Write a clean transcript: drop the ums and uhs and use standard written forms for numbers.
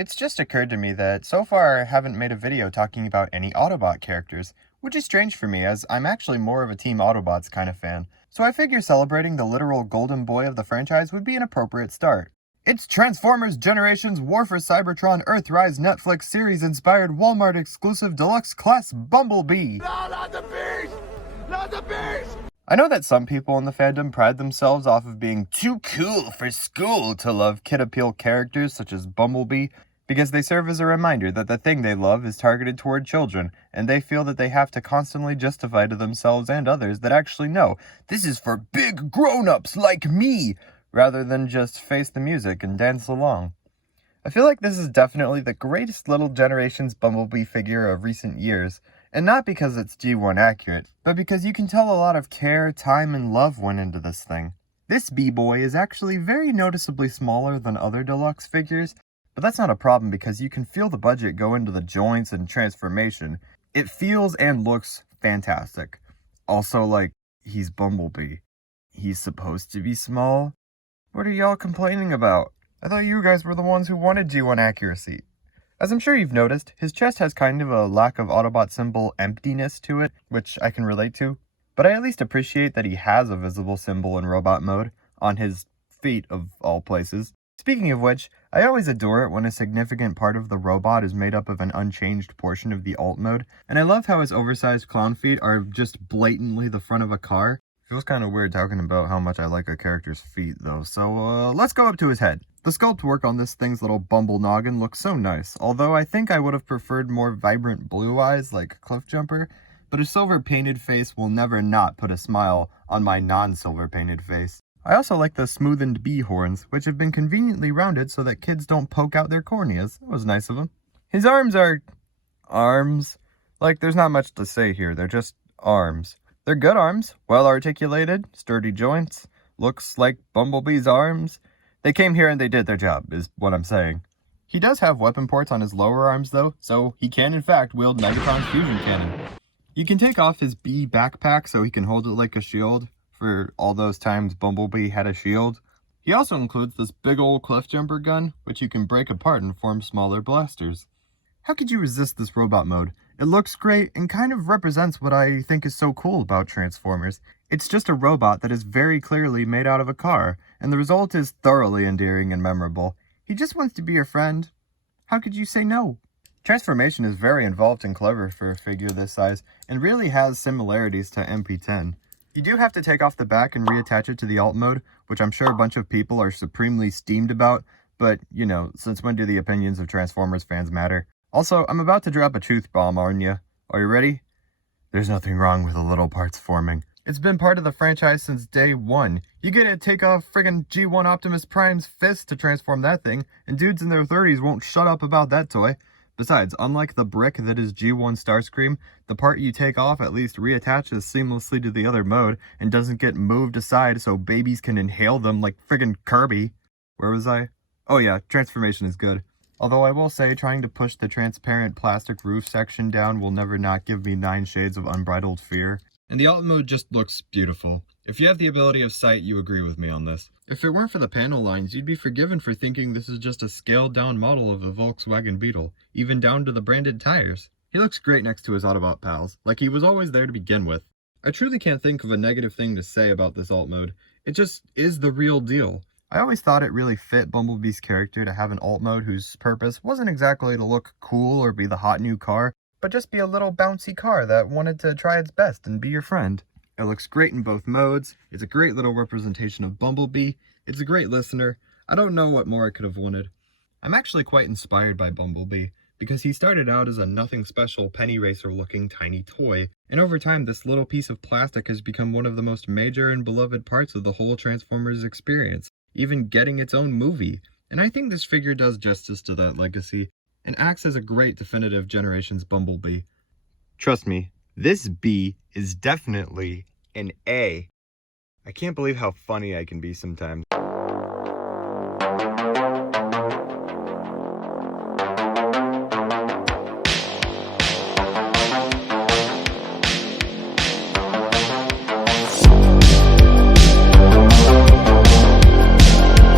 It's just occurred to me that so far I haven't made a video talking about any Autobot characters, which is strange for me as I'm actually more of a Team Autobots kind of fan, so I figure celebrating the literal golden boy of the franchise would be an appropriate start. It's Transformers Generations War for Cybertron Earthrise Netflix series-inspired Walmart-exclusive deluxe class Bumblebee! No, not the beast! Not the beast! I know that some people in the fandom pride themselves off of being too cool for school to love kid appeal characters such as Bumblebee, because they serve as a reminder that the thing they love is targeted toward children, and they feel that they have to constantly justify to themselves and others that actually no, this is for big grown-ups like me, rather than just face the music and dance along. I feel like this is definitely the greatest little Generations Bumblebee figure of recent years, and not because it's G1 accurate, but because you can tell a lot of care, time, and love went into this thing. This B-Boy is actually very noticeably smaller than other deluxe figures, but that's not a problem because you can feel the budget go into the joints and transformation. It feels and looks fantastic. Also, like, he's Bumblebee. He's supposed to be small? What are y'all complaining about? I thought you guys were the ones who wanted G1 accuracy. As I'm sure you've noticed, his chest has kind of a lack of Autobot symbol emptiness to it, which I can relate to, but I at least appreciate that he has a visible symbol in robot mode, on his feet of all places. Speaking of which, I always adore it when a significant part of the robot is made up of an unchanged portion of the alt mode, and I love how his oversized clown feet are just blatantly the front of a car. Feels kind of weird talking about how much I like a character's feet though, so let's go up to his head. The sculpt work on this thing's little bumble noggin looks so nice, although I think I would have preferred more vibrant blue eyes like Cliffjumper, but a silver painted face will never not put a smile on my non-silver painted face. I also like the smoothened bee horns, which have been conveniently rounded so that kids don't poke out their corneas. That was nice of him. His arms are... arms? Like, there's not much to say here, they're just arms. They're good arms, well articulated, sturdy joints, looks like Bumblebee's arms. They came here and they did their job, is what I'm saying. He does have weapon ports on his lower arms though, so he can in fact wield Megatron's fusion cannon. You can take off his bee backpack so he can hold it like a shield, for all those times Bumblebee had a shield. He also includes this big old Cliffjumper gun, which you can break apart and form smaller blasters. How could you resist this robot mode? It looks great and kind of represents what I think is so cool about Transformers. It's just a robot that is very clearly made out of a car, and the result is thoroughly endearing and memorable. He just wants to be your friend. How could you say no? Transformation is very involved and clever for a figure this size, and really has similarities to MP10. You do have to take off the back and reattach it to the alt mode, which I'm sure a bunch of people are supremely steamed about, but, you know, since when do the opinions of Transformers fans matter? Also, I'm about to drop a truth bomb on you. Are you ready? There's nothing wrong with the little parts forming. It's been part of the franchise since day one. You get to take off friggin' G1 Optimus Prime's fist to transform that thing, and dudes in their 30s won't shut up about that toy. Besides, unlike the brick that is G1 Starscream, the part you take off at least reattaches seamlessly to the other mode, and doesn't get moved aside so babies can inhale them like friggin' Kirby. Where was I? Oh yeah, transformation is good. Although I will say, trying to push the transparent plastic roof section down will never not give me 9 shades of unbridled fear. And the alt mode just looks beautiful. If you have the ability of sight, you agree with me on this. If it weren't for the panel lines, you'd be forgiven for thinking this is just a scaled down model of the Volkswagen Beetle, even down to the branded tires. He looks great next to his Autobot pals, like he was always there to begin with. I truly can't think of a negative thing to say about this alt mode. It just is the real deal. I always thought it really fit Bumblebee's character to have an alt mode whose purpose wasn't exactly to look cool or be the hot new car, but just be a little bouncy car that wanted to try its best and be your friend. It looks great in both modes, it's a great little representation of Bumblebee, it's a great listener, I don't know what more I could have wanted. I'm actually quite inspired by Bumblebee, because he started out as a nothing special penny racer looking tiny toy, and over time this little piece of plastic has become one of the most major and beloved parts of the whole Transformers experience, even getting its own movie, and I think this figure does justice to that legacy, and acts as a great definitive Generations Bumblebee. Trust me, this B is definitely an A. I can't believe how funny I can be sometimes.